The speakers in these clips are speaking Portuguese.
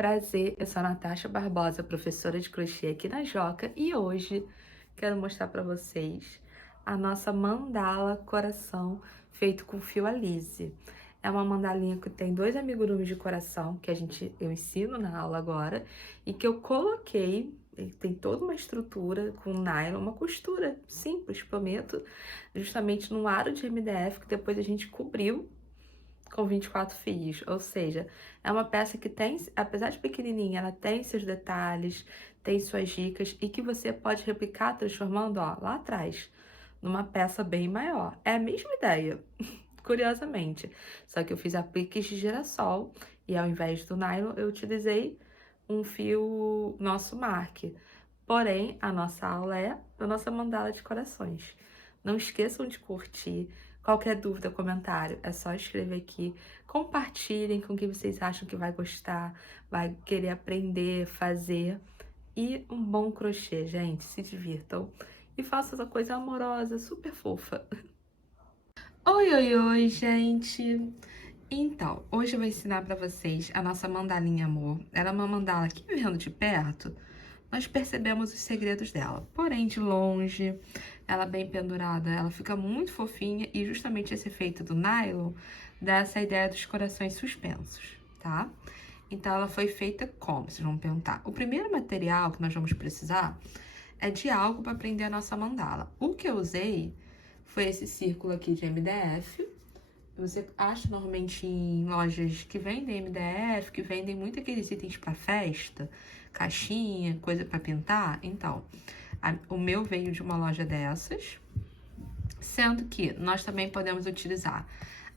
Prazer, eu sou a Natasha Barbosa, professora de crochê aqui na Joca, e hoje quero mostrar para vocês a nossa mandala coração feito com fio Alize. É uma mandalinha que tem 2 amigurumis de coração que eu ensino na aula agora e que eu coloquei, ele tem toda uma estrutura com nylon, uma costura simples, prometo, justamente no aro de MDF que depois a gente cobriu com 24 fios, ou seja, é uma peça que tem, apesar de pequenininha, ela tem seus detalhes, tem suas dicas e que você pode replicar transformando, ó, lá atrás, numa peça bem maior. É a mesma ideia, curiosamente, só que eu fiz apliques de girassol e ao invés do nylon eu utilizei um fio nosso marque. Porém, a nossa aula é da nossa mandala de corações. Não esqueçam de curtir. Qualquer dúvida, comentário, é só escrever aqui. Compartilhem com quem vocês acham que vai gostar, vai querer aprender, fazer. E um bom crochê, gente. Se divirtam. E façam essa coisa amorosa, super fofa. Oi, oi, oi, gente! Então, hoje eu vou ensinar pra vocês a nossa mandalinha amor. Ela é uma mandala que, vendo de perto, nós percebemos os segredos dela. Porém, de longe, ela bem pendurada, ela fica muito fofinha e justamente esse efeito do nylon dá essa ideia dos corações suspensos, tá? Então, ela foi feita como? Vocês vão perguntar. O primeiro material que nós vamos precisar é de algo para prender a nossa mandala. O que eu usei foi esse círculo aqui de MDF. Você acha normalmente em lojas que vendem MDF, que vendem muito aqueles itens para festa, caixinha, coisa para pintar. Então, o meu veio de uma loja dessas, sendo que nós também podemos utilizar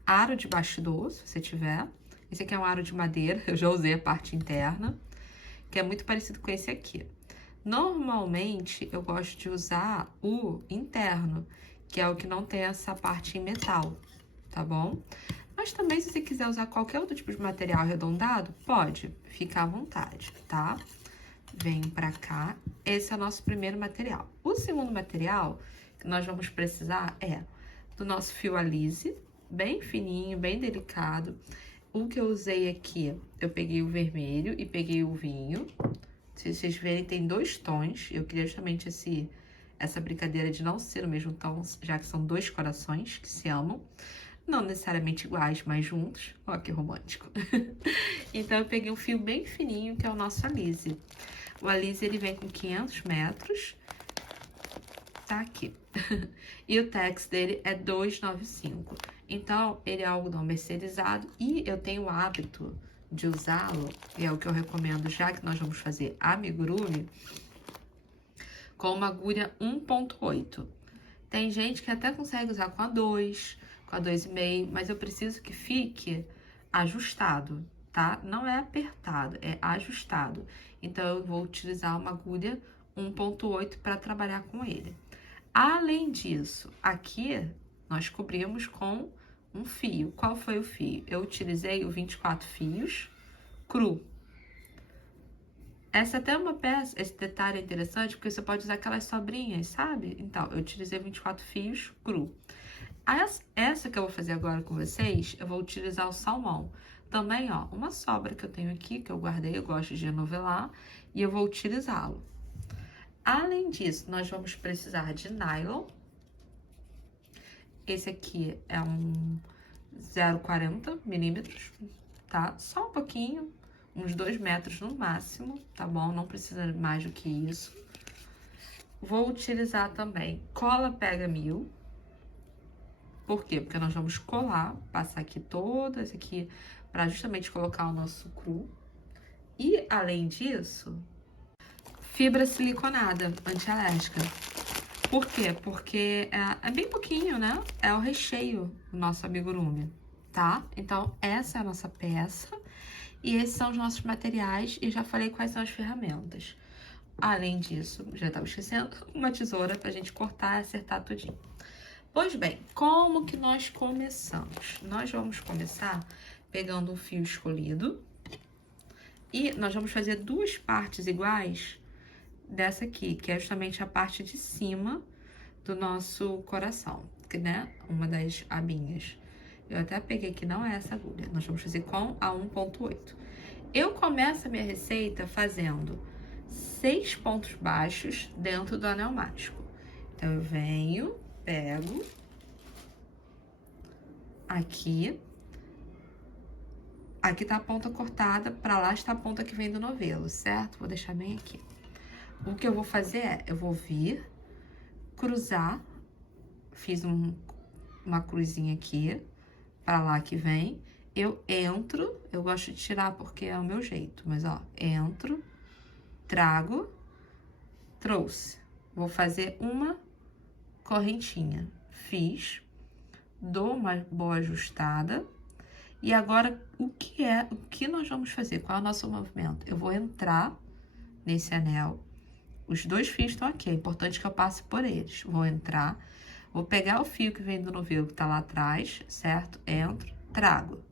aro de bastidor, se você tiver. Esse aqui é um aro de madeira, eu já usei a parte interna, que é muito parecido com esse aqui. Normalmente, eu gosto de usar o interno, que é o que não tem essa parte em metal, tá bom? Mas também, se você quiser usar qualquer outro tipo de material arredondado, pode, fica à vontade, tá? Vem pra cá, esse é o nosso primeiro material. O segundo material que nós vamos precisar é do nosso fio Alize, bem fininho, bem delicado. O que eu usei aqui, eu peguei o vermelho e peguei o vinho. Se vocês verem, tem 2 tons. Eu queria justamente essa brincadeira de não ser o mesmo tom, já que são 2 corações que se amam. Não necessariamente iguais, mas juntos. Ó, que romântico. Então, eu peguei um fio bem fininho, que é o nosso Alize. O Alize, ele vem com 500 metros. Tá aqui. E o tex dele é 295. Então, ele é algodão mercerizado e eu tenho o hábito de usá-lo, e é o que eu recomendo, já que nós vamos fazer amigurumi, com uma agulha 1.8. Tem gente que até consegue usar com a 2, com a 2,5, mas eu preciso que fique ajustado, tá? Não é apertado, é ajustado. Então, eu vou utilizar uma agulha 1.8 para trabalhar com ele. Além disso, aqui nós cobrimos com um fio. Qual foi o fio? Eu utilizei o 24 fios cru. Essa até é uma peça, esse detalhe é interessante, porque você pode usar aquelas sobrinhas, sabe? Então, eu utilizei 24 fios cru. Essa que eu vou fazer agora com vocês, eu vou utilizar o salmão. Também, ó, uma sobra que eu tenho aqui, que eu guardei, eu gosto de renovelar, e eu vou utilizá-lo. Além disso, nós vamos precisar de nylon. Esse aqui é um 0,40 milímetros, tá? Só um pouquinho, uns 2 metros no máximo, tá bom? Não precisa mais do que isso. Vou utilizar também cola pega 1000. Por quê? Porque nós vamos colar, passar aqui toda essa aqui, para justamente colocar o nosso cru. E, além disso, fibra siliconada antialérgica. Por quê? Porque é bem pouquinho, né? É o recheio do nosso amigurumi, tá? Então, essa é a nossa peça. E esses são os nossos materiais. E já falei quais são as ferramentas. Além disso, já estava esquecendo, uma tesoura pra gente cortar e acertar tudinho. Pois bem, como que nós começamos? Nós vamos começar pegando um fio escolhido. E nós vamos fazer 2 partes iguais dessa aqui, que é justamente a parte de cima do nosso coração, que, né, uma das abinhas. Eu até peguei que não é essa agulha, nós vamos fazer com a 1.8. Eu começo a minha receita fazendo 6 pontos baixos dentro do anel mágico. Então, eu venho, pego aqui. Aqui tá a ponta cortada, pra lá está a ponta que vem do novelo, certo? Vou deixar bem aqui. O que eu vou fazer é, eu vou vir, cruzar, fiz uma cruzinha aqui, pra lá que vem. Eu entro, eu gosto de tirar porque é o meu jeito, mas ó, entro, trago, trouxe. Vou fazer uma correntinha. Fiz, dou uma boa ajustada. E agora, o que nós vamos fazer? Qual é o nosso movimento? Eu vou entrar nesse anel. Os 2 fios estão aqui, é importante que eu passe por eles. Vou entrar, vou pegar o fio que vem do novelo que tá lá atrás, certo? Entro, trago.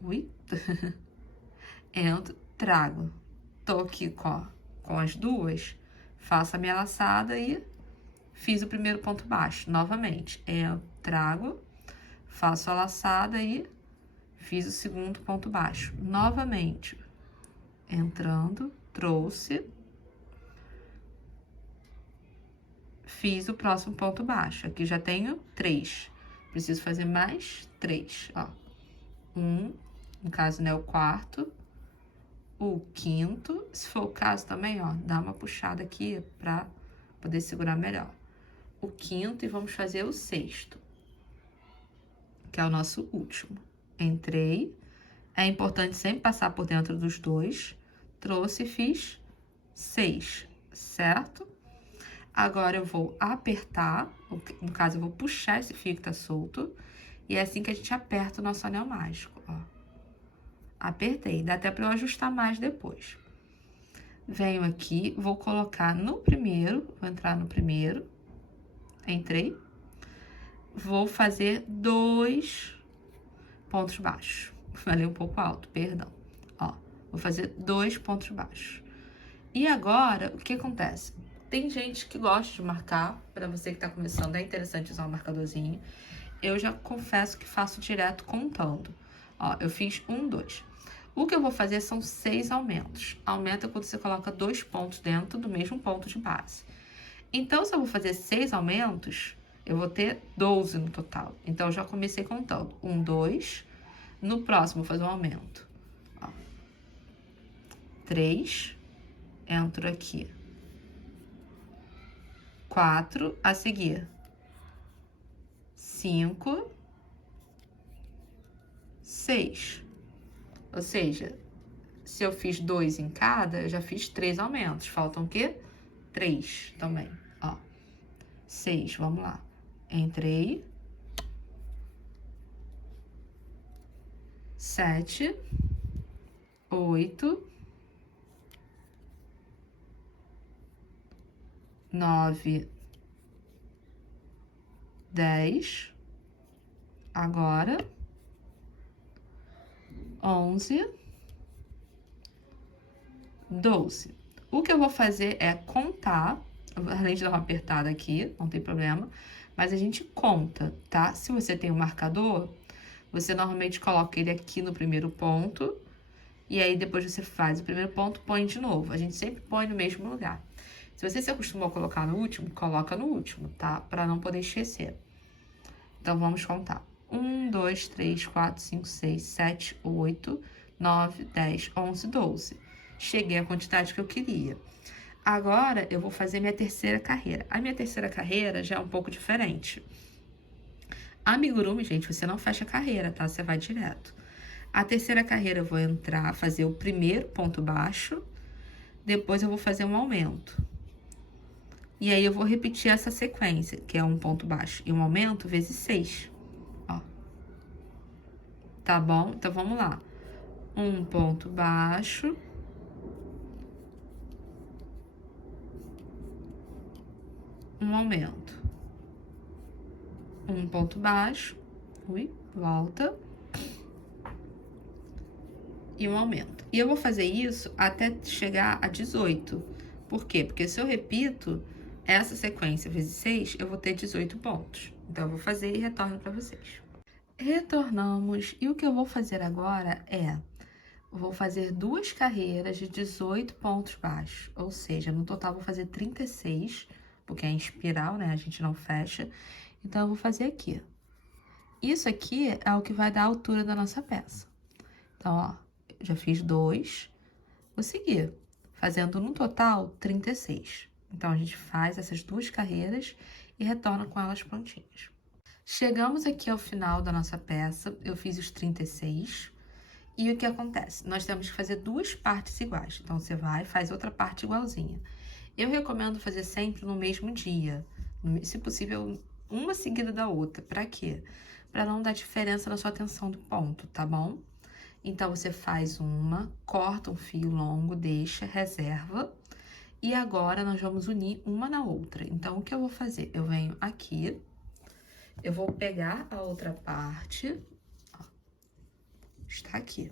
Ui. Entro, trago. Tô aqui com as duas, faço a minha laçada e fiz o primeiro ponto baixo. Novamente, trago, faço a laçada e fiz o segundo ponto baixo. Novamente, entrando, trouxe, fiz o próximo ponto baixo. Aqui já tenho 3. Preciso fazer mais 3, ó. No caso, né, o quarto, o quinto. Se for o caso também, ó, dá uma puxada aqui pra poder segurar melhor. O quinto e vamos fazer o sexto, que é o nosso último. Entrei, é importante sempre passar por dentro dos 2, trouxe e fiz 6, certo? Agora, eu vou apertar, no caso, eu vou puxar esse fio que tá solto, e é assim que a gente aperta o nosso anel mágico, ó. Apertei, dá até pra eu ajustar mais depois. Venho aqui, vou colocar no primeiro, vou entrar no primeiro, entrei. Vou fazer 2 pontos baixos. Falei um pouco alto, perdão. Ó, vou fazer 2 pontos baixos. E agora, o que acontece? Tem gente que gosta de marcar, pra você que tá começando, é interessante usar um marcadorzinho. Eu já confesso que faço direto contando. Ó, eu fiz 1, 2. O que eu vou fazer são 6 aumentos. Aumenta quando você coloca 2 pontos dentro do mesmo ponto de base. Então, se eu vou fazer 6 aumentos, eu vou ter 12 no total. Então, eu já comecei contando. 1, 2. No próximo, vou fazer um aumento. Ó. 3. Entro aqui. 4. A seguir. 5. 6. Ou seja, se eu fiz 2 em cada, eu já fiz 3 aumentos. Faltam o quê? 3 também, ó. 6, vamos lá. Entrei. 7. 8. 9. 10. Agora. 11. 12. O que eu vou fazer é contar, além de dar uma apertada aqui, não tem problema, mas a gente conta, tá? Se você tem um marcador, você normalmente coloca ele aqui no primeiro ponto, e aí depois você faz o primeiro ponto, põe de novo. A gente sempre põe no mesmo lugar. Se você se acostumou a colocar no último, coloca no último, tá? Pra não poder esquecer. Então, vamos contar. 1, 2, 3, 4, 5, 6, 7, 8, 9, 10, 11, 12. Cheguei à quantidade que eu queria. Agora, eu vou fazer minha terceira carreira. A minha terceira carreira já é um pouco diferente. Amigurumi, gente, você não fecha a carreira, tá? Você vai direto. A terceira carreira eu vou entrar, fazer o primeiro ponto baixo, depois eu vou fazer um aumento. E aí, eu vou repetir essa sequência, que é um ponto baixo e um aumento vezes 6. Ó. Tá bom? Então, vamos lá. Um ponto baixo. Um aumento. Um ponto baixo. Ui, volta. E um aumento. E eu vou fazer isso até chegar a 18. Por quê? Porque se eu repito essa sequência vezes 6, eu vou ter 18 pontos. Então, eu vou fazer e retorno para vocês. Retornamos. E o que eu vou fazer agora é vou fazer 2 carreiras de 18 pontos baixos, ou seja, no total vou fazer 36, porque é em espiral, né? A gente não fecha. Então, eu vou fazer aqui. Isso aqui é o que vai dar a altura da nossa peça. Então, ó, já fiz 2, vou seguir, fazendo no total 36. Então, a gente faz essas 2 carreiras e retorna com elas prontinhas. Chegamos aqui ao final da nossa peça, eu fiz os 36. E o que acontece? Nós temos que fazer 2 partes iguais. Então, você vai e faz outra parte igualzinha. Eu recomendo fazer sempre no mesmo dia. Se possível, uma seguida da outra. Pra quê? Pra não dar diferença na sua tensão do ponto, tá bom? Então, você faz uma, corta um fio longo, deixa, reserva. E agora, nós vamos unir uma na outra. Então, o que eu vou fazer? Eu venho aqui, eu vou pegar a outra parte, ó, está aqui,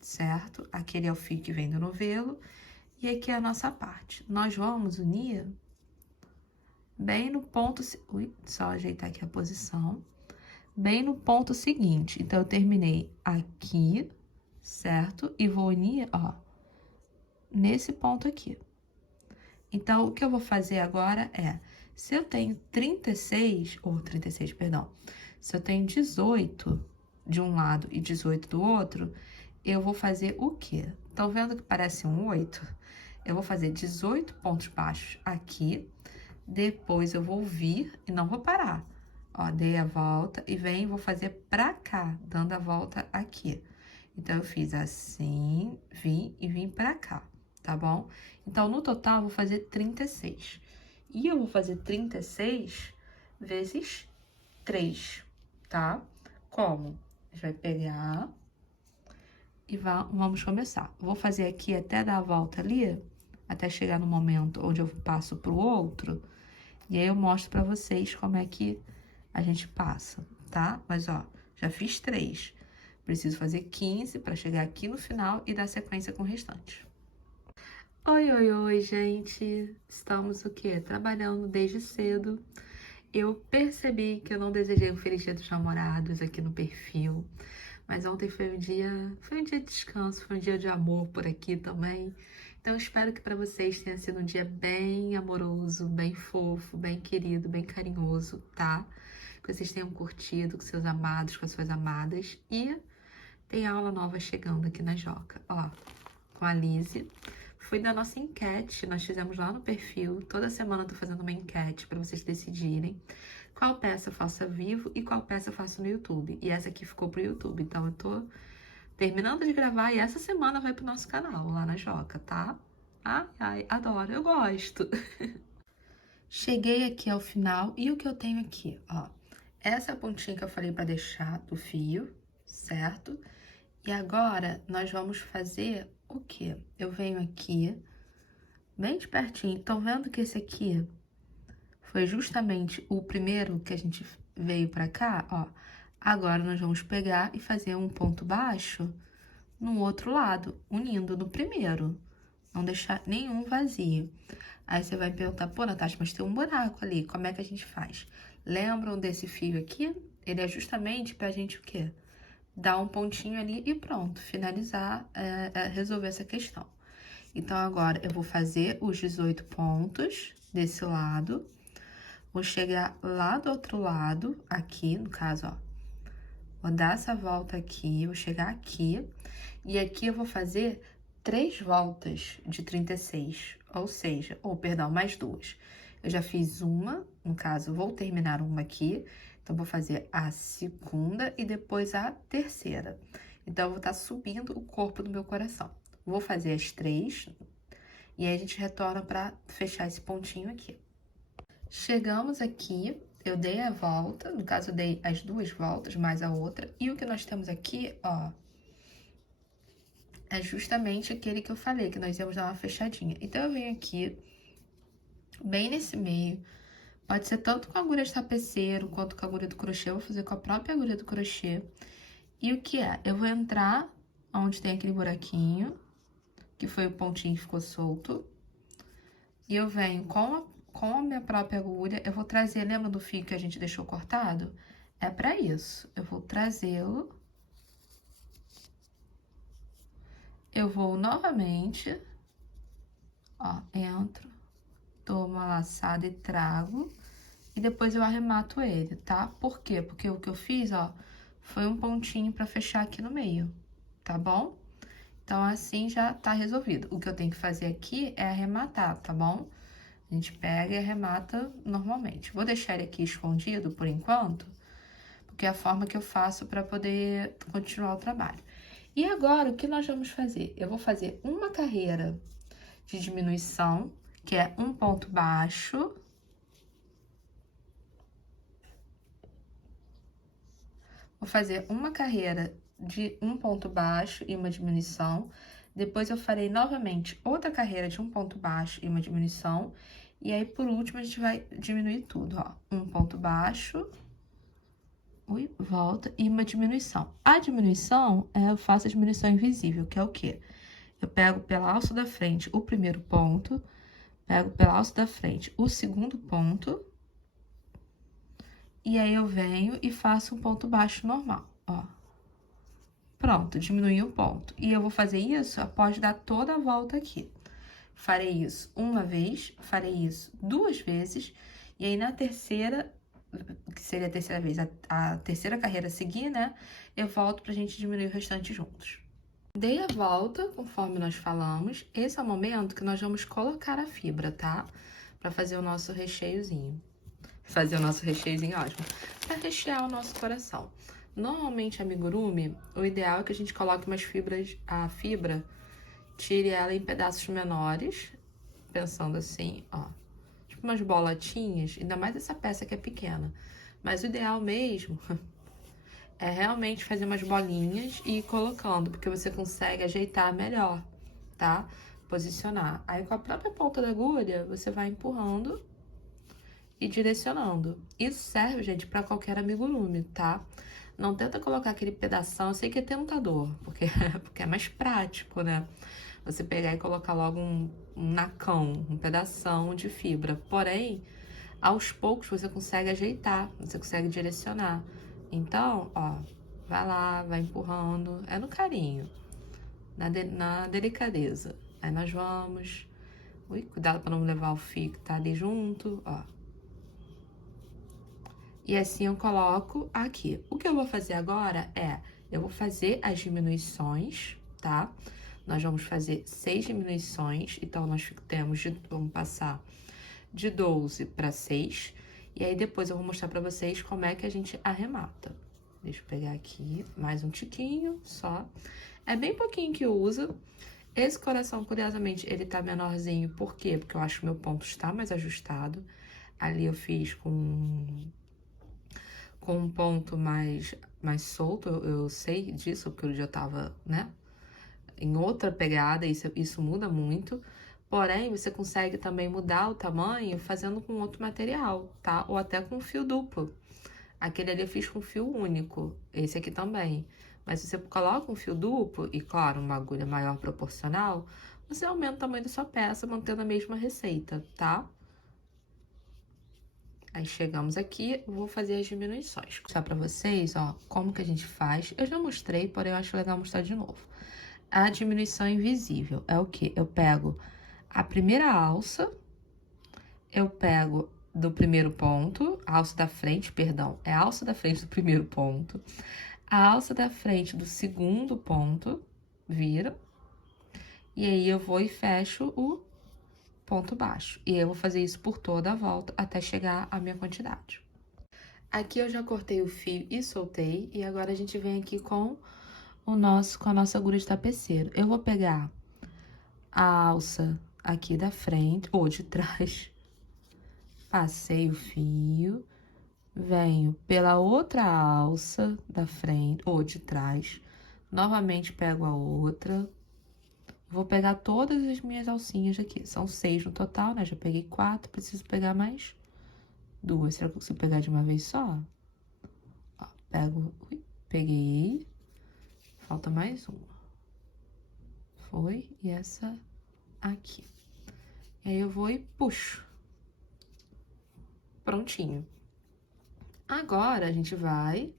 certo? Aquele é o fio que vem do novelo, e aqui é a nossa parte. Nós vamos unir bem no ponto... Ui, só ajeitar aqui a posição. Bem no ponto seguinte. Então, eu terminei aqui, certo? E vou unir, ó, nesse ponto aqui. Então, o que eu vou fazer agora é, se eu tenho 36, perdão, se eu tenho 18 de um lado e 18 do outro, eu vou fazer o quê? Estão vendo que parece um 8? Eu vou fazer 18 pontos baixos aqui, depois eu vou vir e não vou parar. Ó, dei a volta e vou fazer pra cá, dando a volta aqui. Então, eu fiz assim, vim pra cá, tá bom? Então, no total, eu vou fazer 36. E eu vou fazer 36 vezes 3, tá? Como? A gente vai pegar e vamos começar. Vou fazer aqui até dar a volta ali, até chegar no momento onde eu passo pro outro. E aí, eu mostro pra vocês como é que a gente passa, tá? Mas, ó, já fiz 3. Preciso fazer 15 para chegar aqui no final e dar sequência com o restante. Oi, oi, oi, gente! Estamos o quê? Trabalhando desde cedo. Eu percebi que eu não desejei um Feliz Dia dos Namorados aqui no perfil, mas ontem foi um dia de descanso, foi um dia de amor por aqui também. Então, eu espero que para vocês tenha sido um dia bem amoroso, bem fofo, bem querido, bem carinhoso, tá? Que vocês tenham curtido com seus amados, com as suas amadas. E tem aula nova chegando aqui na Joca, ó, com a Lise. Foi da nossa enquete, nós fizemos lá no perfil. Toda semana eu tô fazendo uma enquete para vocês decidirem qual peça eu faço ao vivo e qual peça eu faço no YouTube. E essa aqui ficou pro YouTube, então eu tô terminando de gravar e essa semana vai pro nosso canal lá na Joca, tá? Ai, ai, adoro, eu gosto. Cheguei aqui ao final e o que eu tenho aqui, ó, essa pontinha que eu falei para deixar do fio, certo? E agora, nós vamos fazer o quê? Eu venho aqui, bem de pertinho. Estão vendo que esse aqui foi justamente o primeiro que a gente veio pra cá, ó. Agora, nós vamos pegar e fazer um ponto baixo no outro lado, unindo no primeiro. Não deixar nenhum vazio. Aí, você vai me perguntar, pô, Natasha, mas tem um buraco ali, como é que a gente faz? Lembram desse fio aqui? Ele é justamente pra gente o quê? Dar um pontinho ali e pronto, finalizar, resolver essa questão. Então, agora, eu vou fazer os 18 pontos desse lado, vou chegar lá do outro lado, aqui, no caso, ó, vou dar essa volta aqui, vou chegar aqui, e aqui eu vou fazer 3 voltas de 36, ou seja, perdão, mais 2. Eu já fiz uma, no caso, vou terminar uma aqui, então, vou fazer a segunda e depois a terceira. Então, eu vou estar subindo o corpo do meu coração. Vou fazer as 3 e aí a gente retorna para fechar esse pontinho aqui. Chegamos aqui, eu dei a volta, no caso, eu dei as 2 voltas mais a outra. E o que nós temos aqui, ó, é justamente aquele que eu falei, que nós íamos dar uma fechadinha. Então, eu venho aqui, bem nesse meio. Pode ser tanto com a agulha de tapeceiro, quanto com a agulha do crochê. Eu vou fazer com a própria agulha do crochê. E o que é? Eu vou entrar onde tem aquele buraquinho, que foi o pontinho que ficou solto. E eu venho com a minha própria agulha, eu vou trazer, lembra do fio que a gente deixou cortado? É pra isso. Eu vou trazê-lo eu vou novamente, ó, entro, dou uma laçada e trago, e depois eu arremato ele, tá? Por quê? Porque o que eu fiz, ó, foi um pontinho pra fechar aqui no meio, tá bom? Então, assim já tá resolvido. O que eu tenho que fazer aqui é arrematar, tá bom? A gente pega e arremata normalmente. Vou deixar ele aqui escondido por enquanto, porque é a forma que eu faço para poder continuar o trabalho. E agora, o que nós vamos fazer? Eu vou fazer uma carreira de diminuição, que é um ponto baixo. Vou fazer uma carreira de um ponto baixo e uma diminuição. Depois eu farei novamente outra carreira de um ponto baixo e uma diminuição. E aí, por último, a gente vai diminuir tudo, ó. Um ponto baixo, volta, e uma diminuição. A diminuição, eu faço a diminuição invisível, que é o quê? Eu pego pela alça da frente o primeiro ponto, pego pela alça da frente o segundo ponto, e aí eu venho e faço um ponto baixo normal, ó. Pronto, diminui um ponto. E eu vou fazer isso após dar toda a volta aqui. Farei isso uma vez, farei isso duas vezes, e aí na terceira, que seria a terceira vez, a terceira carreira a seguir, né? Eu volto pra gente diminuir o restante juntos. Dei a volta, conforme nós falamos. Esse é o momento que nós vamos colocar a fibra, tá? Pra fazer o nosso recheiozinho. Fazer o nosso recheiozinho, ótimo. Pra rechear o nosso coração. Normalmente, amigurumi, o ideal é que a gente coloque umas fibras, a fibra, tire ela em pedaços menores, pensando assim, ó. Tipo umas bolotinhas, ainda mais essa peça que é pequena. Mas o ideal mesmo é realmente fazer umas bolinhas e ir colocando, porque você consegue ajeitar melhor, tá? Posicionar. Aí, com a própria ponta da agulha, você vai empurrando e direcionando. Isso serve, gente, para qualquer amigurumi, tá? Não tenta colocar aquele pedação, eu sei que é tentador, porque, porque é mais prático, né? Você pegar e colocar logo um nacão, um pedação de fibra. Porém, aos poucos você consegue ajeitar, você consegue direcionar. Então, ó, vai lá, vai empurrando, é no carinho, na delicadeza. Aí nós vamos... Ui, cuidado para não levar o fio que tá ali junto, ó. E assim eu coloco aqui. O que eu vou fazer agora é, eu vou fazer as diminuições, tá? Nós vamos fazer 6 diminuições, então nós vamos passar de 12 para 6. E aí depois eu vou mostrar pra vocês como é que a gente arremata. Deixa eu pegar aqui, mais um tiquinho só. É bem pouquinho que eu uso. Esse coração, curiosamente, ele tá menorzinho, por quê? Porque eu acho que o meu ponto está mais ajustado. Ali eu fiz com um ponto mais solto, eu sei disso, porque eu já tava, né, em outra pegada, isso muda muito. Porém, você consegue também mudar o tamanho fazendo com outro material, tá? Ou até com fio duplo. Aquele ali eu fiz com fio único, esse aqui também. Mas se você coloca um fio duplo e, claro, uma agulha maior proporcional, você aumenta o tamanho da sua peça, mantendo a mesma receita, tá? Aí chegamos aqui, vou fazer as diminuições. Vou mostrar pra vocês, ó, como que a gente faz. Eu já mostrei, porém eu acho legal mostrar de novo. A diminuição invisível é o quê? Eu pego a primeira alça, eu pego do primeiro ponto, a alça da frente, perdão, é a alça da frente do primeiro ponto, a alça da frente do segundo ponto, vira, e aí eu vou e fecho o ponto baixo. E eu vou fazer isso por toda a volta até chegar à minha quantidade. Aqui eu já cortei o fio e soltei, e agora a gente vem aqui com a nossa agulha de tapeceiro. Eu vou pegar a alça aqui da frente, ou de trás, passei o fio, venho pela outra alça da frente, ou de trás, novamente pego a outra, vou pegar todas as minhas alcinhas aqui, são 6 no total, né? Já peguei 4, preciso pegar mais 2. Será que eu consigo pegar de uma vez só? Ó, pego, peguei, falta mais uma. Foi, e essa aqui. E aí eu vou e puxo. Prontinho. Agora a gente vai...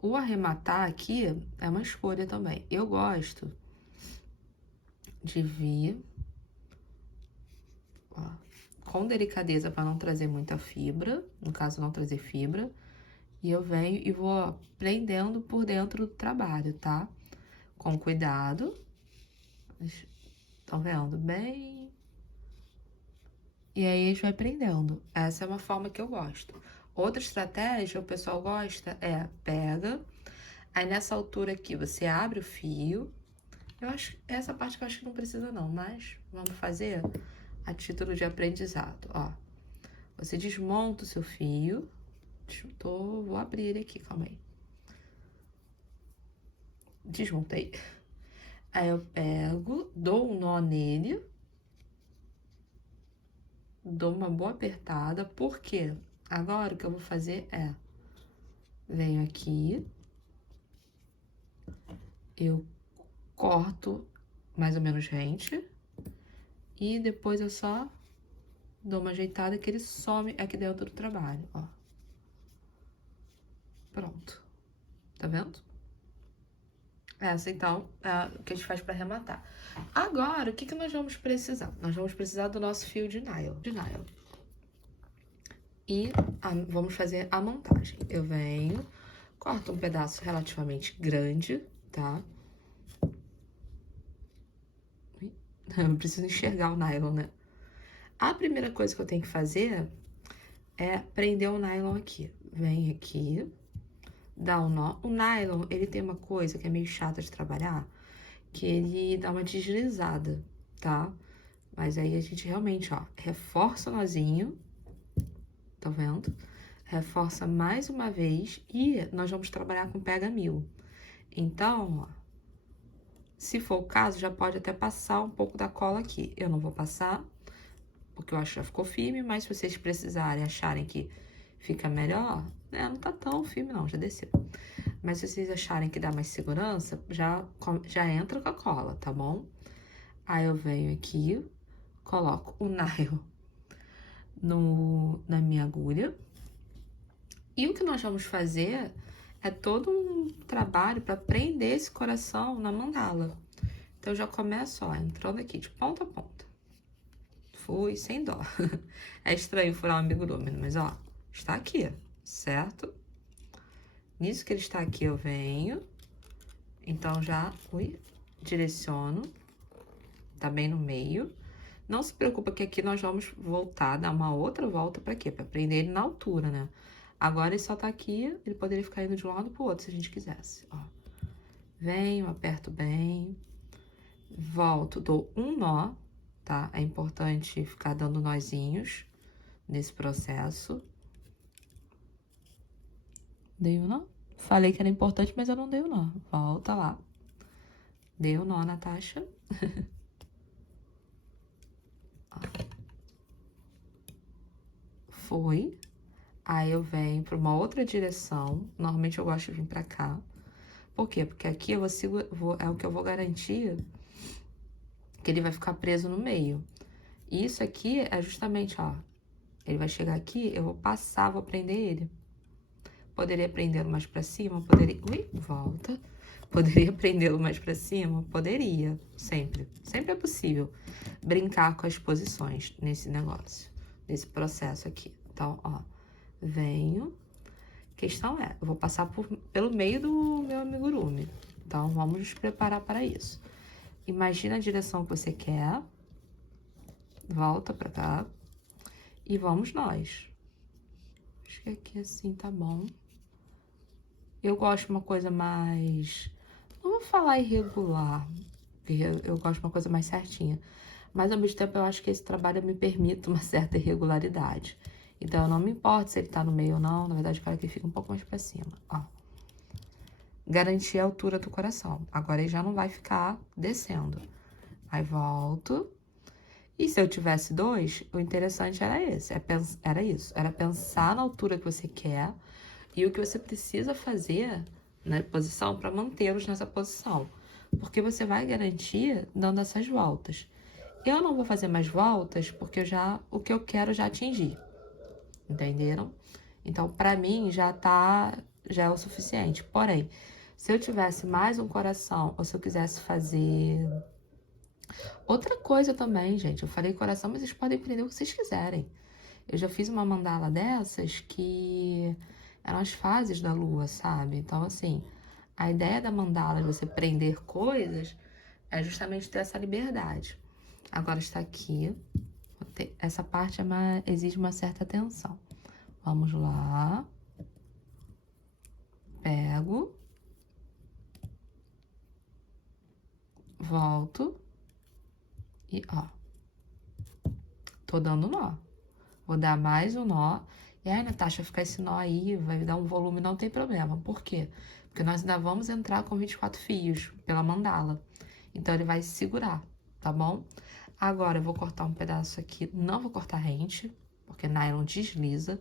O arrematar aqui é uma escolha também. Eu gosto de vir, ó, com delicadeza para não trazer muita fibra, no caso não trazer fibra, e eu venho e vou, ó, prendendo por dentro do trabalho, tá? Com cuidado. Estão vendo? Bem... E aí a gente vai prendendo. Essa é uma forma que eu gosto. Outra estratégia, o pessoal gosta, é pega, aí nessa altura aqui você abre o fio. Eu acho, essa parte que eu acho que não precisa não, mas vamos fazer a título de aprendizado, ó. Você desmonta o seu fio. Vou abrir ele aqui, calma aí. Desmontei. Aí eu pego, dou um nó nele, dou uma boa apertada, porque agora o que eu vou fazer é, venho aqui, eu corto mais ou menos rente, e depois eu só dou uma ajeitada que ele some aqui dentro do trabalho, ó. Pronto. Tá vendo? Essa, então, é o que a gente faz para arrematar. Agora, o que nós vamos precisar? Nós vamos precisar do nosso fio de nylon. E vamos fazer a montagem. Eu venho, corto um pedaço relativamente grande, tá? Eu preciso enxergar o nylon, né? A primeira coisa que eu tenho que fazer é prender o nylon aqui. Vem aqui, dá um nó. O nylon, ele tem uma coisa que é meio chata de trabalhar, que ele dá uma deslizada, tá? Mas aí a gente realmente, ó, reforça o nozinho, tá vendo? Reforça mais uma vez e nós vamos trabalhar com pega 1000. Então, ó, se for o caso, já pode até passar um pouco da cola aqui. Eu não vou passar, porque eu acho que já ficou firme, mas se vocês precisarem, acharem que fica melhor, né? Não tá tão firme não, já desceu. Mas se vocês acharem que dá mais segurança, já entra com a cola, tá bom? Aí eu venho aqui, coloco o nylon na minha agulha. E o que nós vamos fazer é todo um trabalho para prender esse coração na mandala. Então, eu já começo, ó, entrando aqui de ponta a ponta. Fui sem dó. É estranho furar um amigurumi, mas, ó, está aqui, certo? Nisso que ele está aqui, eu venho. Então, já, direciono. Tá bem no meio. Não se preocupa que aqui nós vamos voltar, dar uma outra volta para quê? Para prender ele na altura, né? Agora ele só tá aqui, ele poderia ficar indo de um lado pro outro se a gente quisesse, ó. Venho, aperto bem, volto, dou um nó, tá? É importante ficar dando nozinhos nesse processo. Dei um nó? Falei que era importante, mas eu não dei o nó. Volta lá. Dei o nó, Natasha. Foi. Aí eu venho para uma outra direção. Normalmente eu gosto de vir para cá. Por quê? Porque aqui eu é o que eu vou garantir que ele vai ficar preso no meio. E isso aqui é justamente, ó. Ele vai chegar aqui, eu vou passar, vou prender ele. Poderia prendê-lo mais pra cima? Poderia... volta. Poderia prendê-lo mais pra cima? Poderia, sempre. Sempre é possível brincar com as posições nesse negócio, nesse processo aqui. Então, ó, venho. Questão é, eu vou passar pelo meio do meu amigurumi. Então, vamos nos preparar para isso. Imagina a direção que você quer. Volta pra cá. E vamos nós. Acho que aqui assim tá bom. Eu gosto de uma coisa mais... Não vou falar irregular, porque eu gosto de uma coisa mais certinha. Mas, ao mesmo tempo, eu acho que esse trabalho me permite uma certa irregularidade. Então, eu não me importo se ele tá no meio ou não. Na verdade, eu quero que ele fique um pouco mais pra cima, ó. Garantir a altura do coração. Agora, ele já não vai ficar descendo. Aí, volto. E se eu tivesse dois, o interessante era esse. Era isso. Era pensar na altura que você quer e o que você precisa fazer na posição para mantê-los nessa posição. Porque você vai garantir dando essas voltas. Eu não vou fazer mais voltas porque o que eu quero já atingi. Entenderam? Então, para mim, já é o suficiente. Porém, se eu tivesse mais um coração ou se eu quisesse fazer Outra coisa também, gente, eu falei coração, mas vocês podem prender o que vocês quiserem. Eu já fiz uma mandala dessas que eram as fases da lua, sabe? Então, assim, a ideia da mandala de você prender coisas é justamente ter essa liberdade. Agora está aqui, essa parte exige uma certa atenção. Vamos lá. Pego. Volto. E, ó. Tô dando nó. Vou dar mais um nó. E aí, Natasha, ficar esse nó aí, vai dar um volume, não tem problema. Por quê? Porque nós ainda vamos entrar com 24 fios pela mandala. Então, ele vai segurar, tá bom? Agora, eu vou cortar um pedaço aqui. Não vou cortar rente, porque nylon desliza.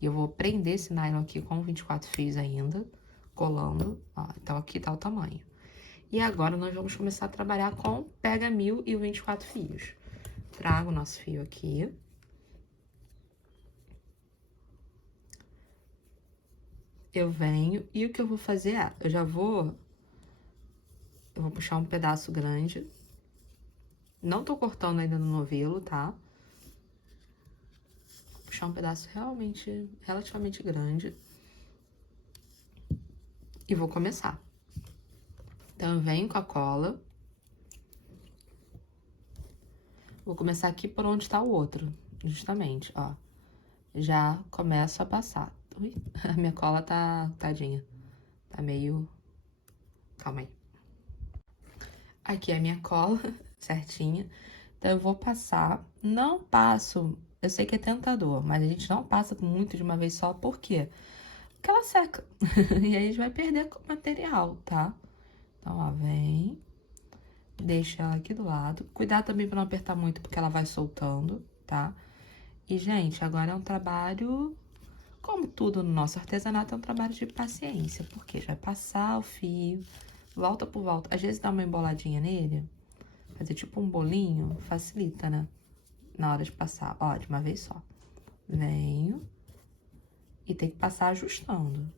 E eu vou prender esse nylon aqui com 24 fios ainda, colando. Ó, então, aqui tá o tamanho. E agora, nós vamos começar a trabalhar com pega 1000 e o 24 fios. Trago o nosso fio aqui. Eu venho e o que eu vou fazer é, eu vou puxar um pedaço grande. Não tô cortando ainda no novelo, tá? Vou puxar um pedaço relativamente grande. E vou começar. Então, eu venho com a cola. Vou começar aqui por onde tá o outro, justamente, ó. Já começo a passar. Ui, a minha cola tá, tadinha, tá meio... Calma aí. Aqui é a minha cola, certinha. Então, eu vou passar, não passo, eu sei que é tentador, mas a gente não passa muito de uma vez só, por quê? Porque ela seca, e aí a gente vai perder material, tá? Então, ó, vem, deixa ela aqui do lado. Cuidado também pra não apertar muito, porque ela vai soltando, tá? E, gente, agora é um trabalho, como tudo no nosso artesanato, é um trabalho de paciência, porque a gente vai passar o fio, volta por volta. Às vezes dá uma emboladinha nele, fazer tipo um bolinho, facilita, né? Na hora de passar, ó, de uma vez só. Venho e tem que passar ajustando.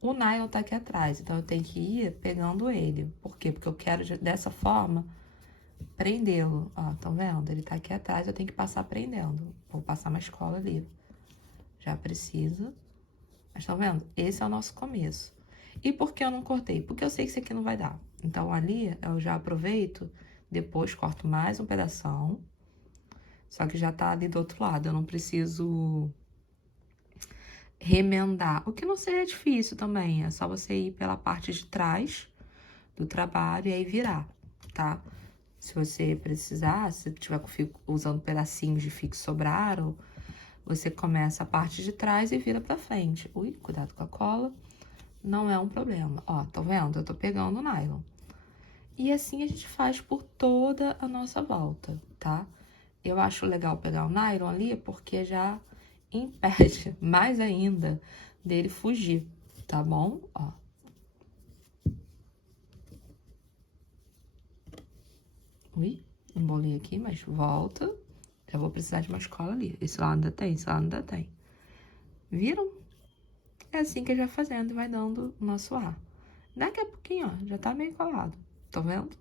O nylon tá aqui atrás, então eu tenho que ir pegando ele. Por quê? Porque eu quero, dessa forma, prendê-lo. Ó, estão vendo? Ele tá aqui atrás, eu tenho que passar prendendo. Vou passar mais cola ali. Já precisa. Mas estão vendo? Esse é o nosso começo. E por que eu não cortei? Porque eu sei que isso aqui não vai dar. Então, ali, eu já aproveito, depois corto mais um pedação. Só que já tá ali do outro lado, eu não preciso remendar. O que não seria difícil também, é só você ir pela parte de trás do trabalho e aí virar, tá? Se você precisar, se tiver usando pedacinhos de fio que sobraram, você começa a parte de trás e vira pra frente. Ui, cuidado com a cola, não é um problema. Ó, tá vendo? Eu tô pegando o nylon. E assim a gente faz por toda a nossa volta, tá? Eu acho legal pegar o nylon ali porque já impede mais ainda dele fugir, tá bom? Ó. Ui, embolei aqui, mas volta. Já vou precisar de uma cola ali. Esse lado ainda tem, esse lado ainda tem. Viram? É assim que a gente vai fazendo e vai dando o nosso ar. Daqui a pouquinho, ó, já tá meio colado. Tá vendo?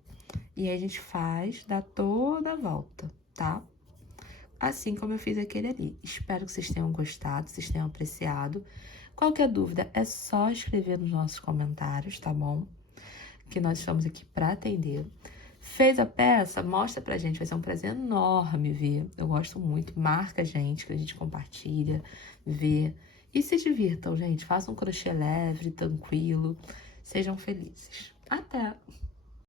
E aí a gente faz, dá toda a volta, tá? Assim como eu fiz aquele ali. Espero que vocês tenham gostado, vocês tenham apreciado. Qualquer dúvida, é só escrever nos nossos comentários, tá bom? Que nós estamos aqui para atender. Fez a peça? Mostra pra gente, vai ser um prazer enorme ver. Eu gosto muito, marca a gente, que a gente compartilha, vê. E se divirtam, gente. Façam um crochê leve, tranquilo. Sejam felizes. Até!